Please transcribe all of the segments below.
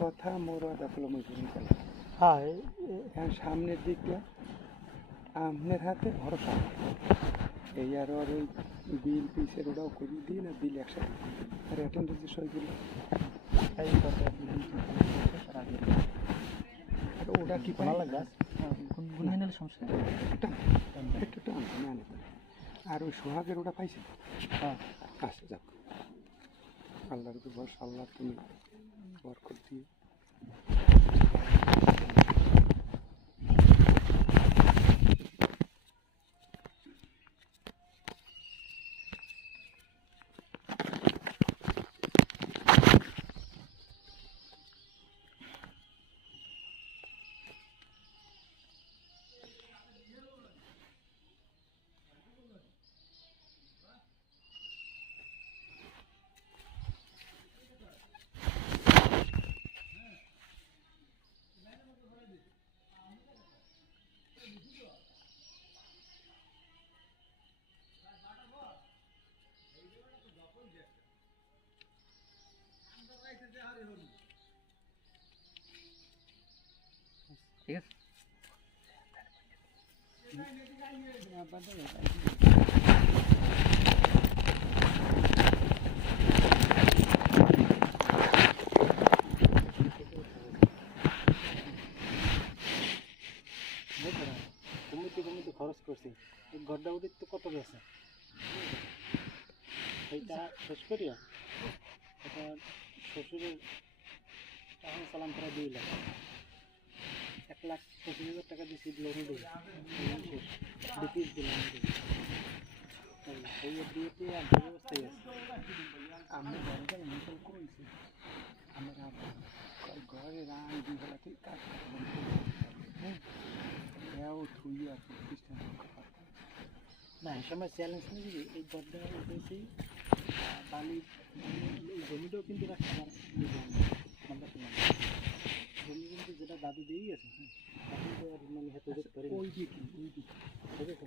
কথা মোর দেখলো মুই ভূমি গেল হ্যাঁ এখন সামনের দিকটা আপনার হাতে ভরসা এই আর ওর ওই বিল পিসের ওটাও করিয়ে দিই না বিল একসাথে আর অ্যাটেন্ডেন্সের সইগুলো এই কথা আর ওটা কি ভালো গাছ গুণ হয়ে সমস্যা একটু টান না আর ওই সোহাগের ওটা পাইছে হ্যাঁ আচ্ছা যাক আল্লাহর তো বস আল্লাহ তুমি বরকত দিয়ে ঠিক আছে কমিতে খরচ করছি এই গড্ডা উঠির তো কত গেছে সেইটা শেষ করিয়া এটা শ্বশুরের তখন সালাম করা 2 লাখ 1,25,000 টাকা দিয়েছি লোন দিয়ে শেষ ডিপিস দিলাম এই দিয়েতে আর ব্যবস্থায় আছে আমরা ঘরে মিশন করেছি আমরা ঘরে রান দুই বেলাতে কাজ হ্যাঁ থুই আর প্রতিষ্ঠান না এই সময় চ্যালেঞ্জ নিয়ে এই গড্ডা উঠেছি বালি এই জমিটাও কিন্তু রাখছে আমার জমি কিন্তু যেটা দাদু দিয়েই আছে এখন তো আর মানে হাতে যেতে পারি ওই দিক ঠিক আছে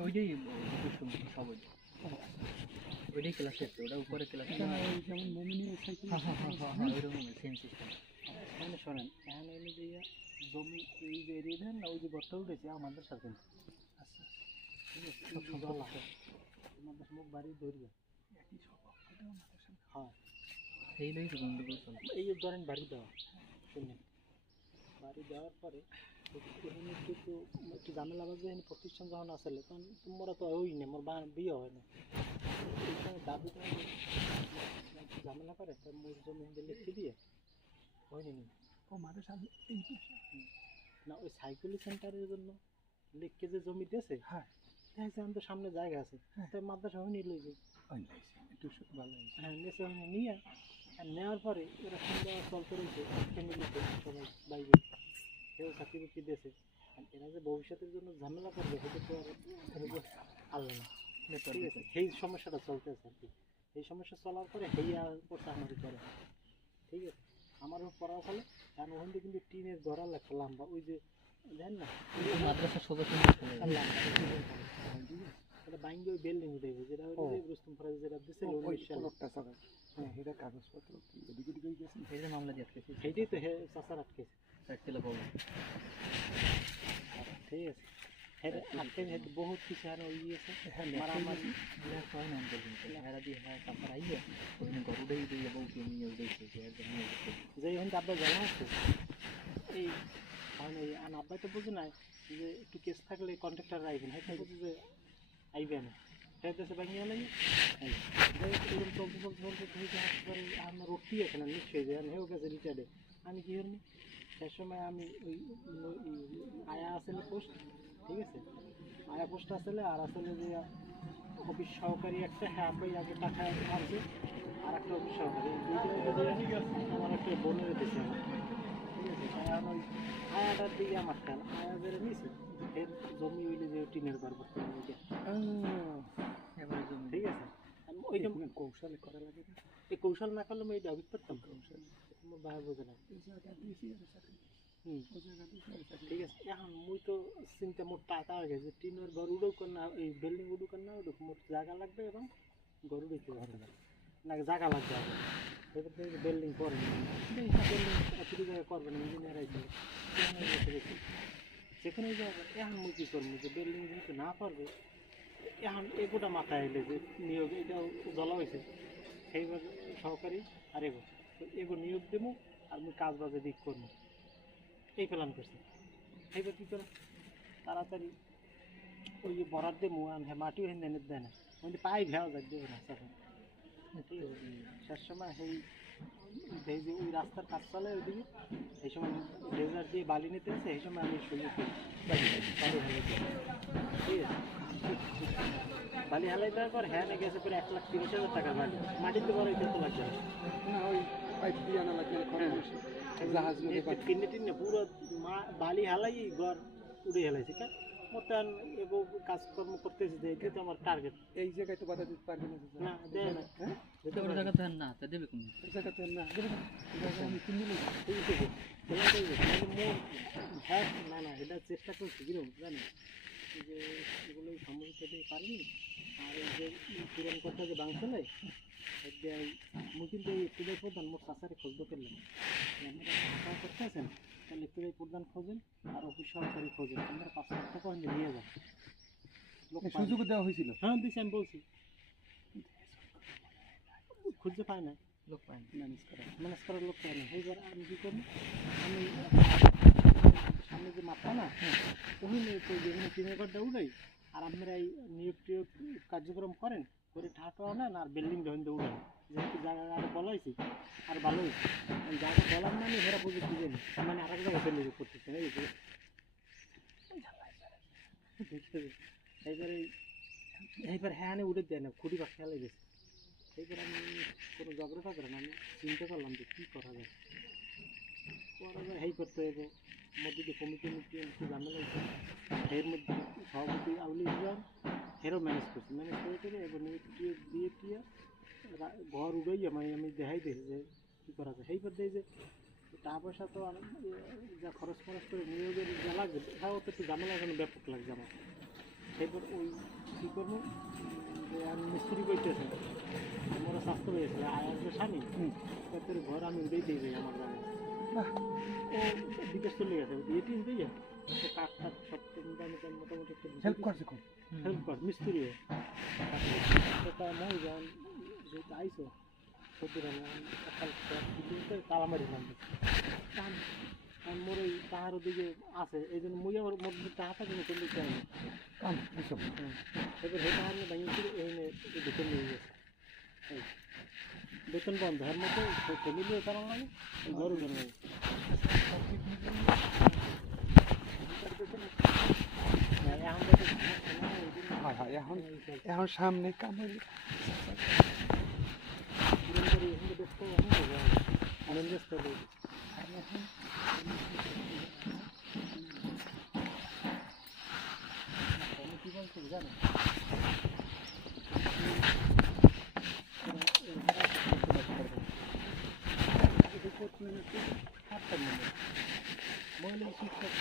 ওইটাই সব ওইটাই ক্লাস আছে ওটা উপরে ক্লাস যেমন মমিনি সাইকেল ওইরকম সেম সিস্টেম মানে শোনেন এখন এনে যে জমি এই যে এরিয়ে দেন না ওই যে গড়টা উঠেছে আমাদের সাথে আচ্ছা ঠিক আছে সব জল আছে আমাদের মুখ বাড়ি ধরবে হ্যাঁ এই লই তো গন্ডগোল চলছে এই ধরেন বাড়ি দেওয়া শুনলেন বাড়ি দেওয়ার পরে এখানে একটু ঝামেলা বাজবে এখানে প্রতিষ্ঠান যখন আসলে তখন তোমরা তো হই না মোর বিয়ে হয় না এই সময় দাবি ঝামেলা করে তার মোর জমি লিখে দিয়ে হয়নি নি ও মাদের সামনে এই না ওই সাইকেলি সেন্টারের জন্য লিখকে যে জমি দিয়েছে হ্যাঁ দেখছে আমাদের সামনে জায়গা আছে তাই মাদ্রাসা হয়নি লইছে একটু ভালো হয়েছে হ্যাঁ নেছে হয়নি নিয়ে আর নেওয়ার পরে ওরা সুন্দর চলতে রয়েছে ফ্যামিলিতে সবাই বাইরে কেউ চাকরি বাকরি দিয়েছে আর এরা যে ভবিষ্যতের জন্য ঝামেলা করবে সেটা তো আর আল্লাহ না ঠিক আছে সেই সমস্যাটা চলতেছে আর কি এই সমস্যা চলার পরে সেই আর করতে আমাদের করে ঠিক আছে আমারও পড়া ফলে কারণ ওখান থেকে কিন্তু টিনের গড়াল একটা লম্বা ওই যে জানেন না মাদ্রাসার সদস্য এটা বাইঙ্গে ওই বিল্ডিং উঠেবে যেটা ওই রুস্তম ফরাজ যেটা দিছে ওই লোকটা সবাই হ্যাঁ এটা কাগজপত্র এদিকে দিকে গেছে এই যে মামলা দিয়ে আটকেছে সেইটাই তো চাচার আটকেছে রাখছিল বাবু ঠিক আছে আটকে বহুত কিছু আর ওই গিয়েছে মারামারি হয় না হেরা দিয়ে হ্যাঁ তারপর আইয়ে ওখানে গরুটাই দিয়ে বউকে নিয়ে উঠেছে যে ওখানে আব্বা জানা আছে এই কারণ ওই আব্বাই তো বুঝে নাই যে একটু কেস থাকলে কন্ট্রাক্টার আইবেন হ্যাঁ বুঝে যে আইবে না হ্যাঁ দেশে ব্যাঙ্গিয়ে লাগে এরকম চলতে চলতে চলতে হাসপাতাল আমার রোডটি এখানে নিশ্চয়ই যে আমি হয়েও গেছে রিটায়ার্ডে আমি কী হয়নি সে সময় আমি ওই আয়া আসলে পোস্ট ঠিক আছে আয়া পোস্ট আসলে আর আসলে যে অফিস সহকারী একটা হ্যাঁ আব্বাই আগে টাকা আছে আর একটা অফিস সহকারী আমার একটা বোনের দিয়েছে ঠিক আছে এখন ওই আয়াটার দিকে আমার খেয়াল আয়া বেড়ে নিয়েছে এর জমি হইলে যে টিনের ঘর করতে হবে ঠিক আছে ওইটা কৌশলে করা লাগে এই কৌশল না করলে আমি এইটা অভিজ্ঞ পারতাম কৌশল আমার ভাই বোঝে না ঠিক আছে এখন মুই তো চিন্তা মোট টাকা হয়ে গেছে টিনের ঘর উড়ুক না এই বিল্ডিং উড়ুক না উড়ুক মোট জায়গা লাগবে এবং ঘর উড়িতে হবে না জায়গা লাগবে এবার দেখি বিল্ডিং করে বিল্ডিং অতিরিক্ত জায়গায় করবে না ইঞ্জিনিয়ার আইসে যেখানে যাবে এখন মুই কী করবো যে বিল্ডিং যেহেতু না পারবে এখন এগোটা মাথায় এলে যে নিয়োগ এটাও জ্বলা হয়েছে সেইভাবে সহকারী আর এগো তো এগো নিয়োগ দেবো আর আমি কাজ বাজে দিক করবো এই প্ল্যান করছি সেইবার কী করে তাড়াতাড়ি ওই যে বরাদ দেবো হ্যাঁ মাটিও হেন দেনে দেয় না মানে পাই ভেওয়া যাক দেবে না তখন ঠিক আছে শেষ সময় সেই যে ওই রাস্তার কাজ চলে ওইদিকে সেই সময় ডেজার দিয়ে বালি নিতে এসে সেই সময় আমি সুযোগ বালি হালাই ঠিক আছে বালি হালাই দেওয়ার পর হ্যাঁ গেছে পরে 1,30,000 টাকার বালি মাটিতে বড় কত লাগছে না ওই পাইপ দিয়ে আনা লাগবে জাহাজ টিনে পুরো বালি হালাই ঘর উড়ে হেলাইছে কেন মোটান এগো কাজকর্ম করতেছি যে এটা তো আমার টার্গেট এই জায়গায় তো বাধা দিতে পারবে না না দেয় না হ্যাঁ ওই জায়গা দেন না তা দেবে কোন এই জায়গাতে না দেবে না এই জায়গায় আমি কিনে নেব ঠিক আছে না না এটা চেষ্টা করছি কিরকম জানি যে এগুলো সম্মতি পেতে পারিনি আর এই যে পুরান কথা যে বাংশলে মুই কিন্তু এই একটুদাই প্রধান মোট চাষারে খুঁজতে পারলাম আপনারা হাঁটা করতে আছেন তাহলে একটুদাই প্রধান খোঁজেন আর অফিস সহকারী খোঁজেন আমরা 5 লাখ টাকা নিয়ে যান সুযোগ দেওয়া হয়েছিল হ্যাঁ দিছি আমি বলছি খুঁজতে পায় না লোক পায় না ম্যানেজ করার লোক পায় না এইবার আমি কী করবো আমি সামনে যে মাথা না ওখানে তো যেখানে টিনের ঘরটা উঠাই আর আপনারা এই নিয়োগ টিয়োগ কার্যক্রম করেন করে ঠাটা নেন আর বিল্ডিং ধরেন উঠান যেহেতু জায়গা আরও বলা হয়েছে আর ভালো হয়েছে জায়গা বলার মানে হেরা প্রযুক্তি দেন মানে আর এক জায়গায় চলে করতেছে এইবার হ্যাঁ উঠে দেয় না খুঁটি বা খেয়ালে গেছে এইবার আমি কোনো ঝগড়া করেন আমি চিন্তা করলাম যে কী করা যায় করতে হবে মধ্যে যে কমিটি একটু ঝামেলা হয়েছে এর মধ্যে সভাপতি আউলি ইসলাম হেরও ম্যানেজ করে এবার দিয়ে টিয়ে ঘর উড়াই আমি দেখাই দিই যে কী করা যায় সেইবার দেয় যে টাকা পয়সা তো যা খরচ করে নিয়োগের যা লাগবে তাও তো একটু ঝামেলা এখানে ব্যাপক লাগছে আমার সেইবার ওই কী করবো যে আমি মিস্ত্রি করতেছি আমরা স্বাস্থ্য হয়েছিল আয়ার যে স্বামী তারপরে ঘর আমি উঠেই দিয়ে যাই আমার গ্রামে ও বিদেশ চলে গেছে দিয়ে টিন দিয়ে কাঠ টাঠ সব মোটামুটি হেল্প করছে খুব হেল্প কর মিস্ত্রি মই যখন যেহেতু আইসো সত্যি তালামারি নাম মোর ওই তাহার ওদিকে আছে এই জন্য মুই আমার মধ্যে টাকা কিন্তু চলে চাই না এবার সেই তাহার ভেঙেছিল এই বেতন নিয়ে গেছে বেতন বন্ধ এর মতো ফ্যামিলিও কারণ লাগে ঘরও কেন লাগে এখন সামনে কামের কি বলছি জানো মহিলা শিক্ষক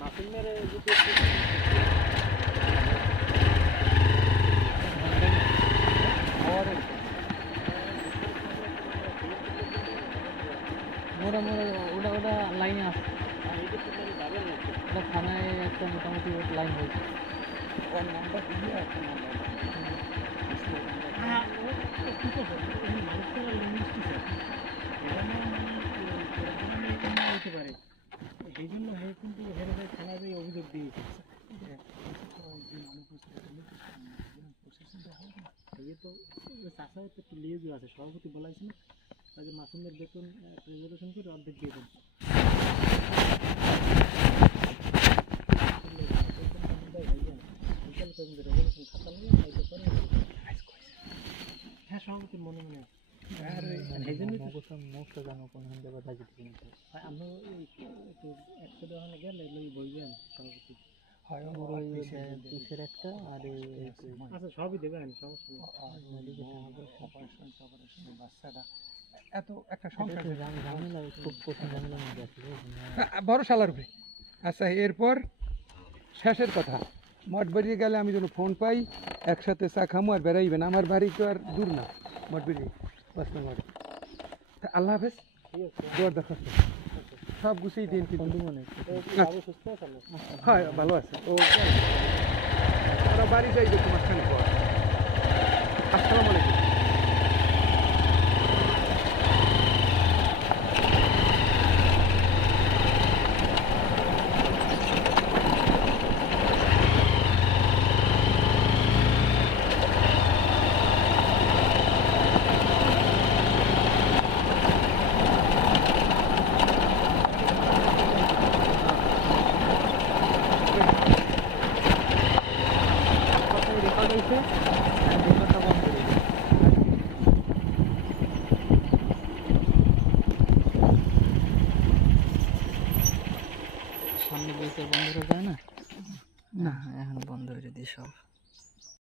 মাসুমের যদি মোরা ওটা লাইনে আছে ওটা থানায় একটা মোটামুটি লাইন হয়েছে ওর নাম্বার দিয়ে একটা হতে পারে সেই জন্য কিন্তু থানায় অভিযোগ দিয়েছে এই তো চাষাও তো একটু লিয়ে আছে সভাপতি বলাইছে না তাদের মাসুমের বেতন রিজার্ভেশন করে অর্ধেক দিয়ে দেন হ্যাঁ সভাপতির মনে মনে এই জন্য মুখটা জানো কোন আমরা একটু একশো দেওয়া গেলে বইবেন সভাপতি হয় বড় ওই পিসের একটা আর এই আচ্ছা সবই দেবেন, সমস্যা নেই। অপারেশন বাচ্চাটা এত একটা সংখ্যা ঝামেলা খুব কঠিন ঝামেলার মধ্যে আছে ভরসালার উপরে। আচ্ছা এরপর শেষের কথা, মঠ বেরিয়ে গেলে আমি যেন ফোন পাই, একসাথে চা খামো আর বেড়াইবেন। আমার বাড়ি তো আর দূর না, মঠ বেরিয়ে বাসনাঘর। আল্লাহ হাফেজ, ঠিক আছে। দোয়ার দেখাচ্ছে সব গুছিয়ে দিন কিন্তু। বন্ধু মনে বাবু সুস্থ আছে না? হ্যাঁ ভালো আছে ও। ওরা বাড়ি যাইবে তোমার খানে পর। আসসালামু আলাইকুম। রেকর্ড হয়েছে। সামনে বইতে বন্ধ করা যায় না? না এখন বন্ধ করে দিই সব।